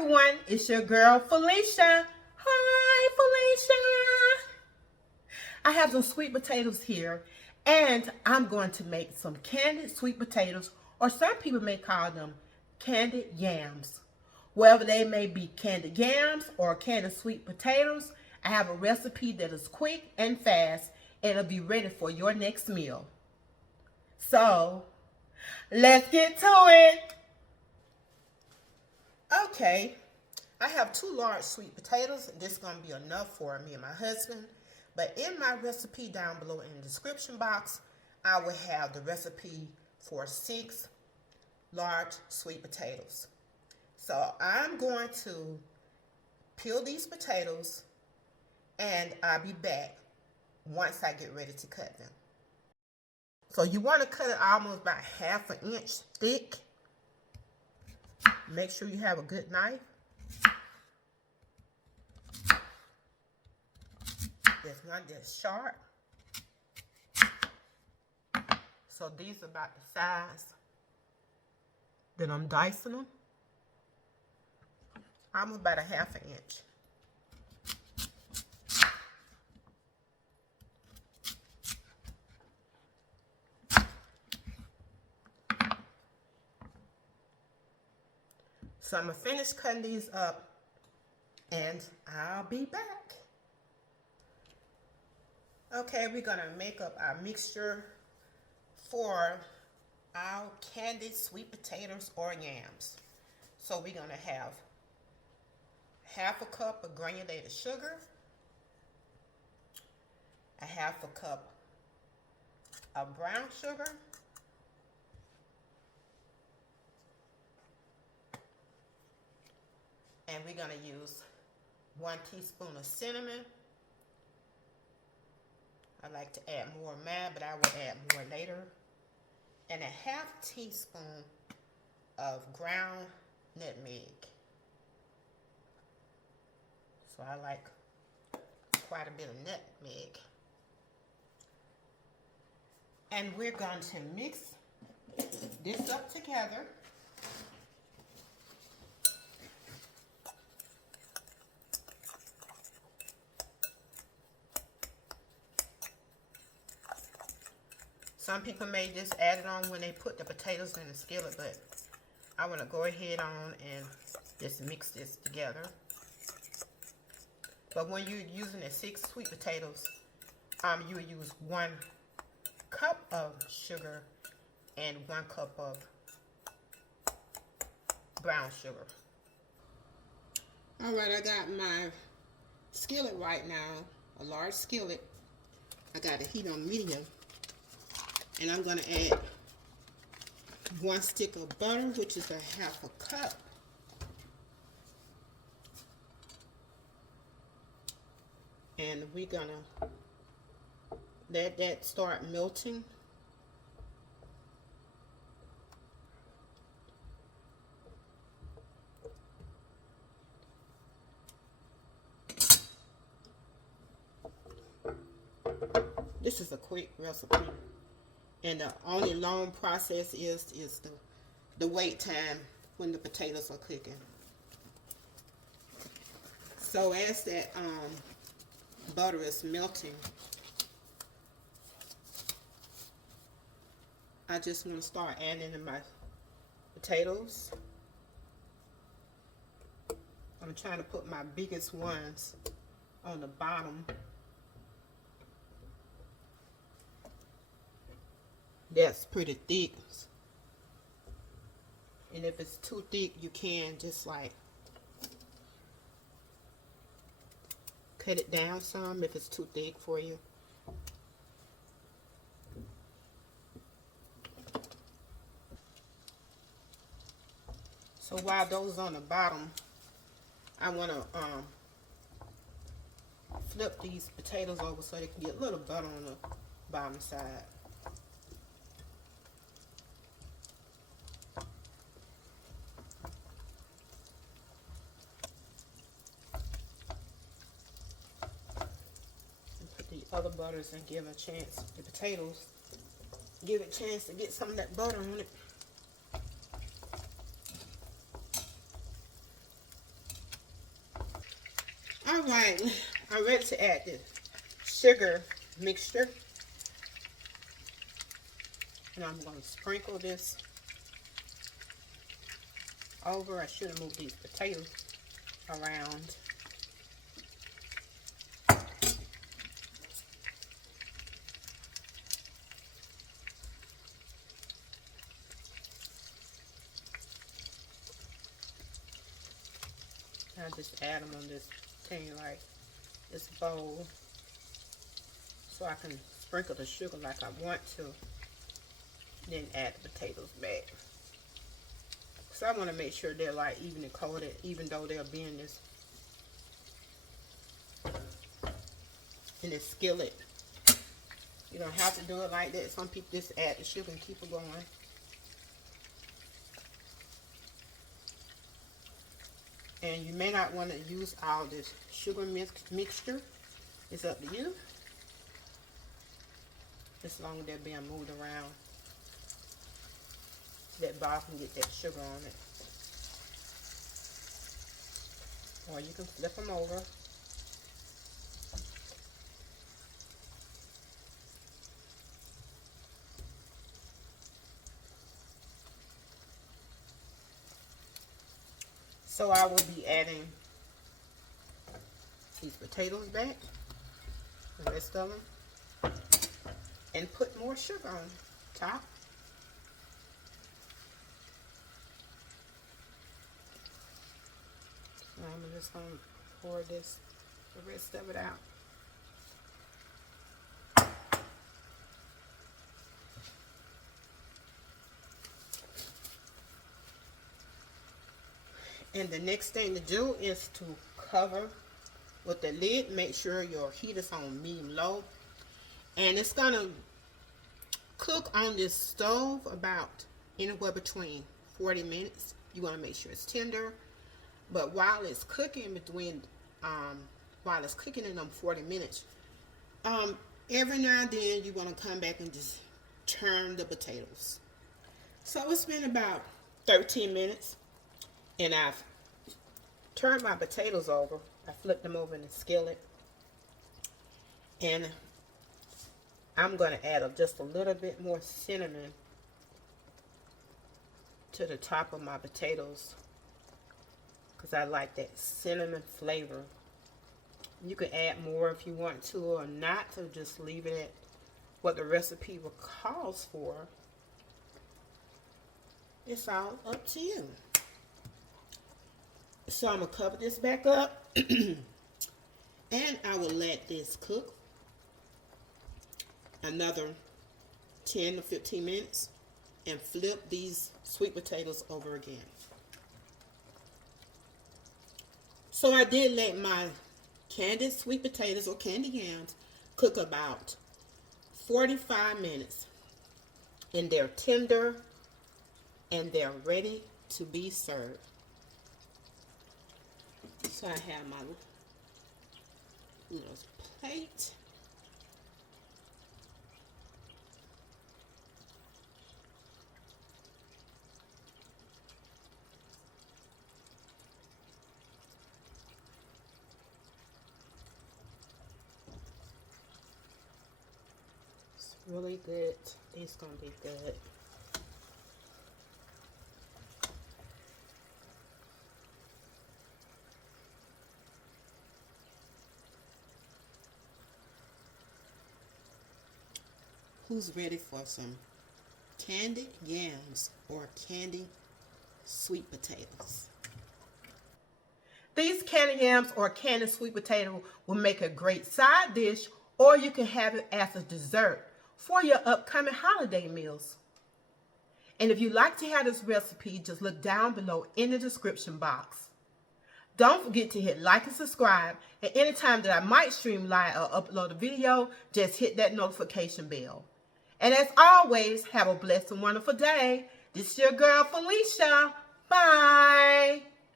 everyone, it's your girl Felicia. Hi Felicia. I have some sweet potatoes here and I'm going to make some candied sweet potatoes, or some people may call them candied yams. Whether they may be candied yams or candied sweet potatoes, I have a recipe that is quick and fast and it'll be ready for your next meal. So, let's get to it. Okay, I have 2 large sweet potatoes. This is going to be enough for me and my husband. But in my recipe down below in the description box, I will have the recipe for 6 large sweet potatoes. So I'm going to peel these potatoes and I'll be back once I get ready to cut them. So you want to cut it almost about 1/2 inch thick. Make sure you have a good knife. There's one that's sharp. So these are about the size that I'm dicing them. Almost about 1/2 inch. So I'm going to finish cutting these up and I'll be back. Okay, we're going to make up our mixture for our candied sweet potatoes or yams. So we're going to have 1/2 cup of granulated sugar, 1/2 cup of brown sugar, and we're going to use 1 teaspoon of cinnamon. I like to add more of mine, but I will add more later. And 1/2 teaspoon of ground nutmeg. So I like quite a bit of nutmeg. And we're going to mix this up together. Some people may just add it on when they put the potatoes in the skillet, but I want to go ahead on and just mix this together. But when you're using the 6 sweet potatoes, you will use 1 cup of sugar and 1 cup of brown sugar. All right, I got my skillet right now, a large skillet. I got it heat on medium. And I'm going to add 1 stick of butter, which is 1/2 cup. And we're going to let that start melting. This is a quick recipe. And the only long process is the wait time when the potatoes are cooking. So as that butter is melting, I just want to start adding in my potatoes. I'm trying to put my biggest ones on the bottom. That's pretty thick, and if it's too thick, you can just like cut it down some if it's too thick for you. So while those on the bottom, I want to flip these potatoes over so they can get a little butter on the bottom side. Other butters and give a chance, the potatoes, give it a chance to get some of that butter on it. right, I'm ready to add the sugar mixture. And I'm going to sprinkle this over. I should have moved these potatoes around. I just add them on this thing like this bowl so I can sprinkle the sugar like I want to, then add the potatoes back. So I want to make sure they're like evenly coated, even though they'll be in this skillet. You don't have to do it like that. Some people just add the sugar and keep it going. And you may not want to use all this sugar mixture. It's up to you. As long as they're being moved around, that ball can get that sugar on it. Or you can flip them over. So I will be adding these potatoes back, the rest of them, and put more sugar on top. So I'm just going to pour the rest of it out. And the next thing to do is to cover with the lid. Make sure your heat is on medium-low. And it's going to cook on this stove about anywhere between 40 minutes. You want to make sure it's tender. But while it's cooking while it's cooking in them 40 minutes, every now and then you want to come back and just turn the potatoes. So it's been about 13 minutes. And I've turned my potatoes over. I flipped them over in the skillet. And I'm going to add just a little bit more cinnamon to the top of my potatoes, because I like that cinnamon flavor. You can add more if you want to or not, or just leave it at what the recipe calls for. It's all up to you. So I'm going to cover this back up and I will let this cook another 10 to 15 minutes and flip these sweet potatoes over again. So I did let my candied sweet potatoes or candied yams cook about 45 minutes, and they're tender and they're ready to be served. So I have my little plate. It's really good. It's gonna be good. Who's ready for some candied yams or candied sweet potatoes? These candied yams or candied sweet potato will make a great side dish, or you can have it as a dessert for your upcoming holiday meals. And if you'd like to have this recipe, just look down below in the description box. Don't forget to hit like and subscribe, and anytime that I might stream live or upload a video, just hit that notification bell. And as always, have a blessed and wonderful day. This is your girl, Felicia. Bye.